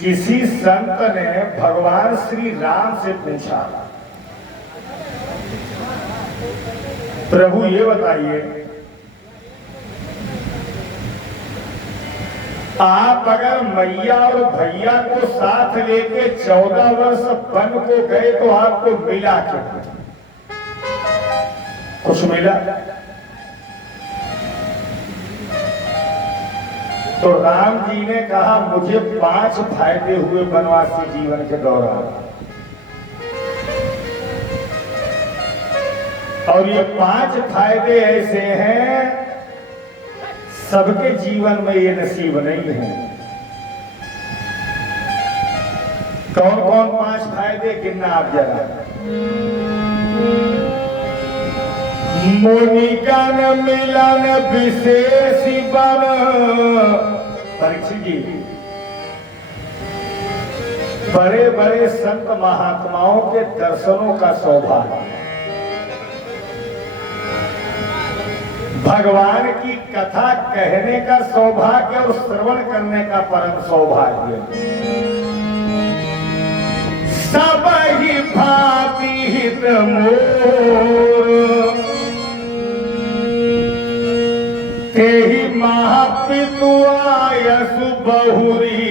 किसी संत ने भगवान श्री राम से पूछा, प्रभु ये बताइए, आप अगर मैया और भैया को साथ लेके 14 वर्ष वन को गए तो आपको मिला क्या? कुछ मिला? तो राम जी ने कहा, मुझे 5 फायदे हुए वनवासी जीवन के दौरान, और ये 5 फायदे ऐसे हैं, सबके जीवन में ये नसीब नहीं है। कौन कौन 5 फायदे गिनना आप जरा। मुनिगण मिलन विशेष बन, परीक्षित जी, बड़े बड़े संत महात्माओं के दर्शनों का सौभाग्य, भगवान की कथा कहने का सौभाग्य और श्रवण करने का परम सौभाग्य। सब ही भांति हित मोर, तेहि महापितु आयसु बहुरी,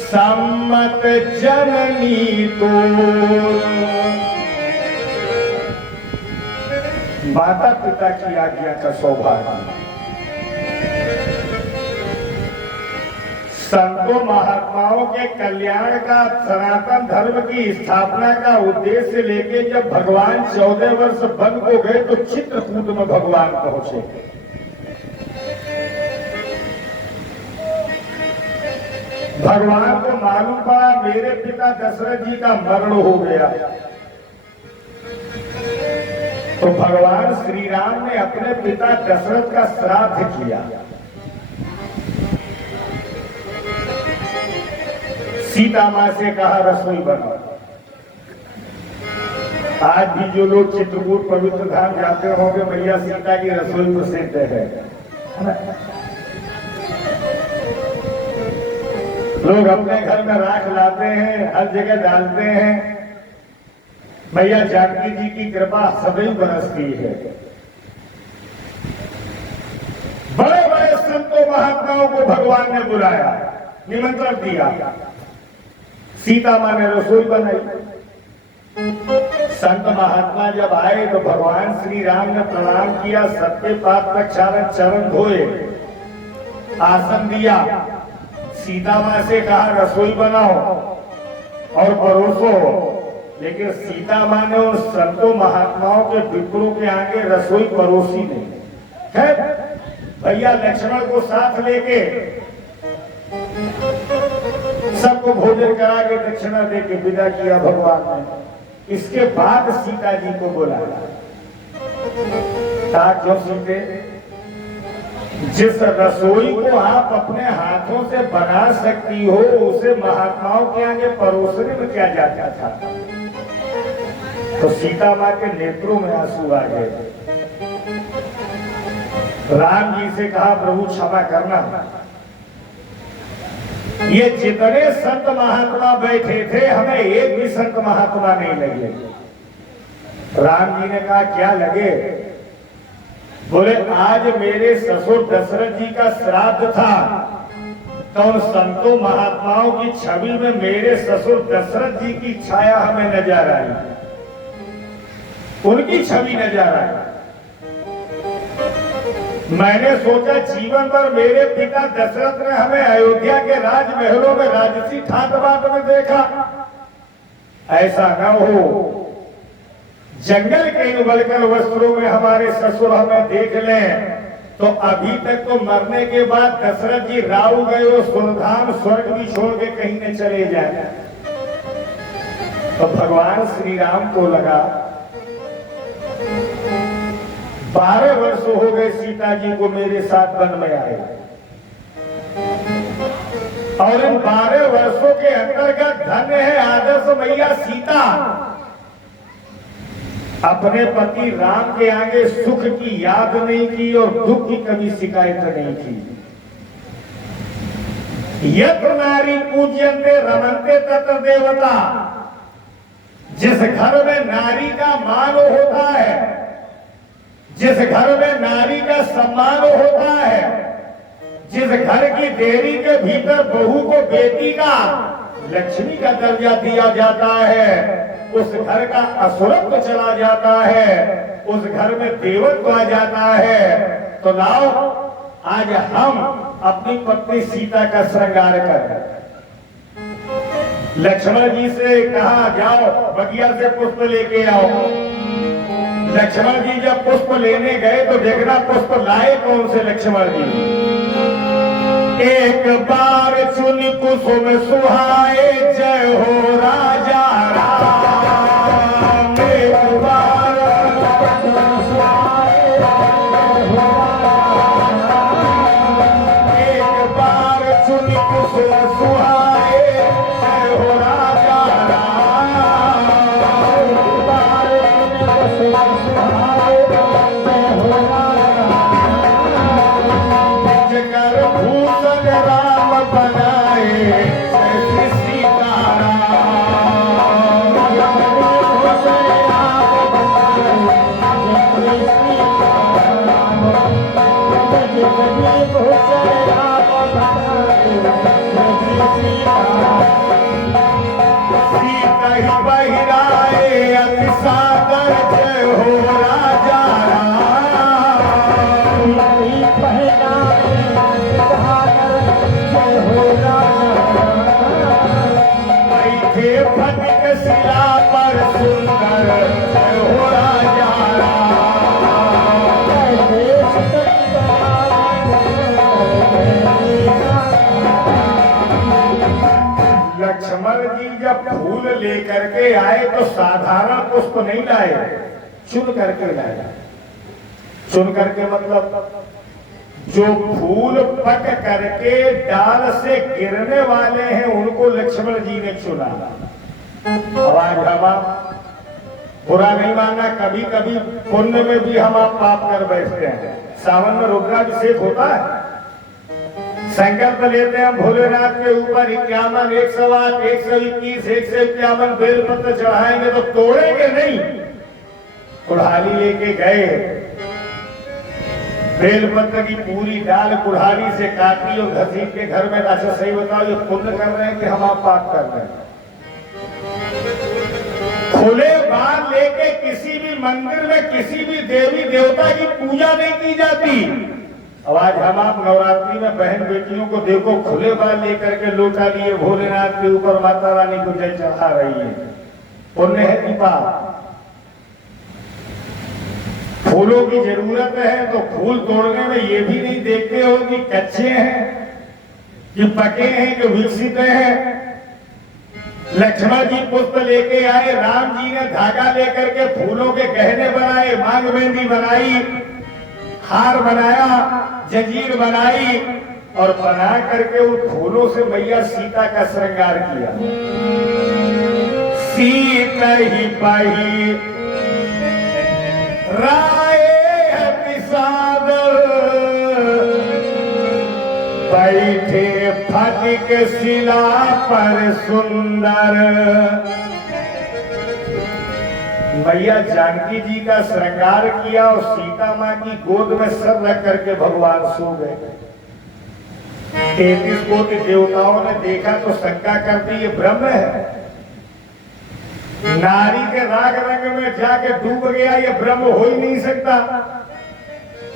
सम्मत जननी तोर। माता पिता की आज्ञा का सौभाग्य, संतों महात्माओं के कल्याण का, सनातन धर्म की स्थापना का उद्देश्य लेके जब भगवान 14 वर्ष वन को गए तो चित्रकूट में भगवान पहुंचे। भगवान को मालूम पड़ा मेरे पिता दशरथ जी का मरण हो गया, तो भगवान श्री राम ने अपने पिता दशरथ का श्राद्ध किया। सीता मां से कहा रसोई बनाओ। आज भी जो लोग चित्रकूट पवित्र धाम जाते होंगे, मैया सीता की रसोई प्रसिद्ध है। लोग अपने घर में राख लाते हैं, हर जगह डालते हैं। मैया जानकी जी की कृपा सदैव बरसती है। बड़े बड़े संतों महात्माओं को भगवान ने बुलाया, निमंत्रण दिया। सीता मां ने रसोई बनाई। संत महात्मा जब आए तो भगवान श्री राम ने प्रणाम किया, सत्य पाप प्रक्षालन, चरण धोए, आसन दिया। सीता मां से कहा रसोई बनाओ और परोसो। लेकिन सीता मां ने उन संतों महात्माओं के विप्रों के आगे रसोई परोसी नहीं है। भैया लक्ष्मण को साथ लेके सबको भोजन करा के दक्षिणा दे के विदा किया भगवान ने। इसके बाद सीता जी को बुलाया। क्यों सीते, जिस रसोई को आप अपने हाथों से बना सकती हो, उसे महात्माओं के आगे परोसने में क्या जाता था। तो सीता मां के नेत्रों में आंसू आ गए। राम जी से कहा प्रभु क्षमा करना, ये जितने संत महात्मा बैठे थे हमें एक भी संत महात्मा नहीं लगे। राम जी ने कहा क्या लगे? बोले आज मेरे ससुर दशरथ जी का श्राद्ध था, तो उन संतों महात्माओं की छवि में मेरे ससुर दशरथ जी की छाया हमें नजर आई, उनकी छवि नजर आई। मैंने सोचा जीवन भर मेरे पिता दशरथ ने हमें अयोध्या के राजमहलों में राजसी ठाट बाट में देखा, ऐसा न हो जंगल के इन वलकर वस्त्रों में हमारे ससुर हमें देख लें, तो अभी तक तो मरने के बाद दशरथ जी राव गए और सुरधाम स्वर्ग भी छोड़ के कहीं न चले जाए। तो भगवान श्री राम को लगा 12 वर्ष हो गए सीता जी को मेरे साथ वन में आए, और इन 12 वर्षों के अंतर्गत धन्य है आदर्श मैया सीता। अपने पति राम के आगे सुख की याद नहीं की और दुख की कभी शिकायत नहीं की। यत्र नारी पूज्यन्ते रमन्ते तत्र देवता। जिस घर में नारी का मान होता है, जिस घर में नारी का सम्मान होता है, जिस घर की डेयरी के भीतर बहू को बेटी का लक्ष्मी का दर्जा दिया जाता है, उस घर का असुरत्व चला जाता है, उस घर में देवत्व आ जाता है। तो लाओ आज हम अपनी पत्नी सीता का श्रृंगार कर। लक्ष्मण जी से कहा जाओ बगिया से पुष्प लेके आओ। लक्ष्मण जी जब पुष्प लेने गए तो देखना पुष्प लाए कौन से लक्ष्मण जी। एक बार चुन कुसुम सुहाए जय हो राजा राम। एक बार चुन कुसुम सुहाए जय हो राजा राम। कर भूषण राम बनाए जय सीताराम। सीता ही बहिराए अति सादर जय हो राजा बैठे फटिक शिला पर सुंदर जय हो राजा लक्ष्मण जी जब फूल लेकर के आए तो साधारण पुष्प नहीं लाए, चुन करके लाए। चुन करके मतलब जो फूल पक करके डाल से गिरने वाले हैं उनको लक्ष्मण जी ने चुना। आवाज हवा बुरा नहीं मानना, कभी कभी पुण्य में भी हम आप पाप कर बैठते हैं। सावन में रुद्राभिषेक होता है, संकल्प लेते हैं भोलेनाथ के ऊपर 51, 108, 121, 151 बेलपत्र चढ़ाएंगे तो तोड़ेंगे नहीं। कुल्हाड़ी लेके गए, बेलपत्र की पूरी डाल कुल्हाड़ी से काटी और घसीट के घर में। अच्छा सही बताओ, ये पुण्य कर रहे हैं कि हम आप पाप कर रहे हैं? खुले बाल लेके किसी भी मंदिर में किसी भी देवी देवता की पूजा नहीं की जाती। अब आज हम आप नवरात्रि में बहन बेटियों को देखो खुले बाल लेकर के लोटा लिए भोलेनाथ के ऊपर माता रानी को जल चढ़ा रही है। पुण्य है कि पाप? फूलों की जरूरत है तो फूल तोड़ने में ये भी नहीं देखते हो कि कच्चे हैं कि पके हैं कि विकसित हैं। लक्ष्मण जी पुष्प लेके आए, राम जी ने धागा लेकर के फूलों के गहने बनाए, मांग मेहंदी बनाई, हार बनाया, जंजीर बनाई और बना करके उन फूलों से मैया सीता का श्रृंगार किया। सीता ही पाही राय सादर बैठे फटिक शिला पर सुंदर। मैया जानकी जी का श्रृंगार किया और सीता माँ की गोद में सर रख करके भगवान सो गए। 33 कोटि देवताओं ने देखा तो शंका कर दी ये ब्रह्म है। नारी के राग रंग में जाके डूब गया, ये ब्रह्म हो ही नहीं सकता।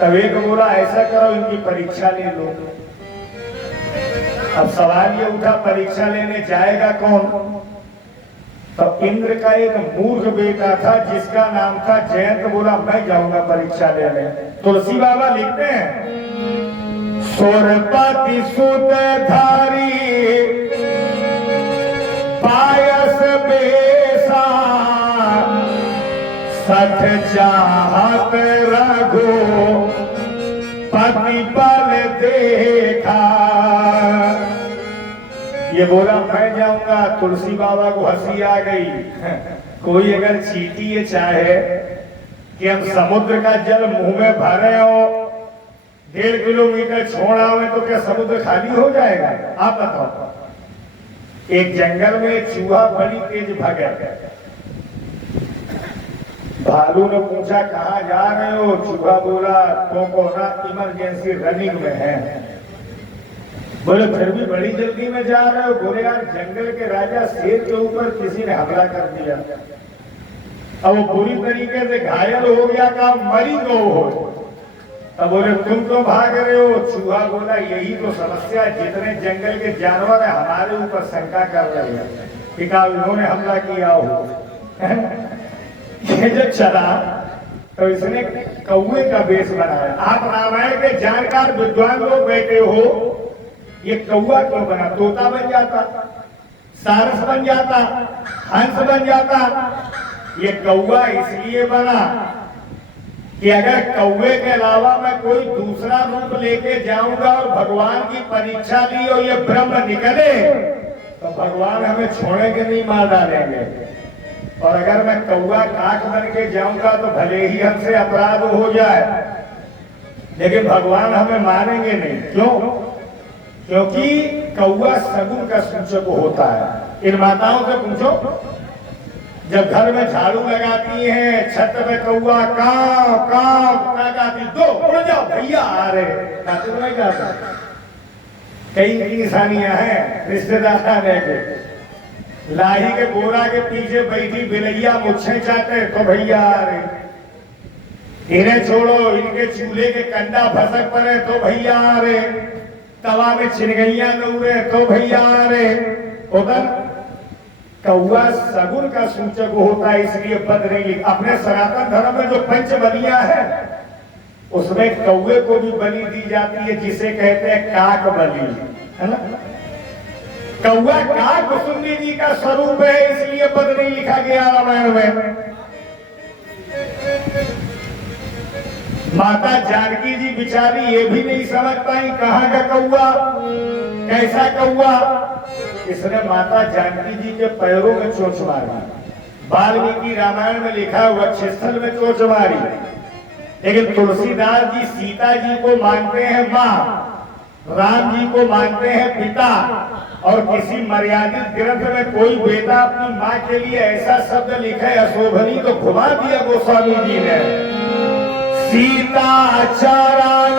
तब एक बोला ऐसा करो इनकी परीक्षा ले लो। अब सवाल ये उठा परीक्षा लेने जाएगा कौन? तो इंद्र का एक मूर्ख बेटा था जिसका नाम था जयंत, बोला मैं जाऊंगा परीक्षा लेने। तुलसी बाबा लिखते हैं सुरपति सुत धारी पायस बेसा सठ चाहत रघु पति बल देखा। ये बोला मैं जाऊंगा, तुलसी बाबा को हंसी आ गई। कोई अगर चींटी ये चाहे कि हम समुद्र का जल मुंह में भरे हो 1.5 किलोमीटर छोड़ आवे तो क्या समुद्र खाली हो जाएगा? आप बताओ। एक जंगल में चूहा बड़ी तेज भागा, भालू ने पूछा कहाँ जा रहे हो? चूहा बोला तुमको ना इमरजेंसी रनिंग में है। बोले फिर भी बड़ी जल्दी में जा रहे हो? बोले यार जंगल के राजा शेर के ऊपर किसी ने हमला कर दिया, अब वो पूरी तरीके से घायल हो गया, का मरी गो हो। तब बोले तुम तो भाग रहे हो? चूहा बोला यही तो समस्या, जितने जंगल के जानवर है हमारे ऊपर शंका कर रहे हैं कि का उन्होंने हमला किया हो। ये जब चला तो इसने कौवे का बेस बनाया। आप रामायण के जानकार विद्वान लोग बैठे हो, ये कौवा क्यों बना? तोता बन जाता, सारस बन जाता, हंस बन जाता। ये कौवा इसलिए बना कि अगर कौवे के अलावा मैं कोई दूसरा रूप लेके जाऊंगा और भगवान की परीक्षा ली और ये ब्रह्म निकले तो भगवान हमें छोड़ेंगे नहीं, मार डालेंगे। और अगर मैं कौवा काक बन के जाऊंगा तो भले ही हमसे अपराध हो जाए, लेकिन भगवान हमें मारेंगे नहीं। क्यों? क्योंकि कौवा सगुन का सूचक होता है। इन माताओं से पूछो, जब घर में झाड़ू लगाती हैं, छत पे कौवा काव काव लगाती, दो उड़ जाओ भैया आ रहे, नहीं जाता। कई निशानियां हैं रिश्तेदार आने के। लाही के बोरा के पीछे बैठी बिलैया मुच्छे चाहते तो भैया आ रहे, इन्हें छोड़ो इनके चूल्हे के कंडा भसक पड़े तो भैया आ रहे, तवा में चिनगैया दौड़े तो भैया आ रहे। उधर कौवा सगुन का सूचक होता है, इसलिए पद नहीं लिखा। अपने सनातन धर्म में जो पंच बलियां है उसमें कौवे को भी बलि दी जाती है, जिसे कहते हैं काक बलि, है ना। कौवा काक कुसुंडी जी का स्वरूप है, इसलिए पद नहीं लिखा गया रामायण में। माता जानकी जी बिचारी ये भी नहीं समझ पाई कहाँ का कौवा, कैसा कौवा। इसने माता जानकी जी के पैरों में चोंच मारी। वाल्मीकि रामायण में लिखा है वक्षस्थल में चोंच मारी। लेकिन तुलसीदास जी सीता जी को मानते हैं माँ, राम जी को मानते हैं पिता, और किसी मर्यादित ग्रंथ में कोई बेटा अपनी माँ के लिए ऐसा शब्द लिखे अशोभनी तो घुमा दिया गोस्वामी जी ने। सीता चरण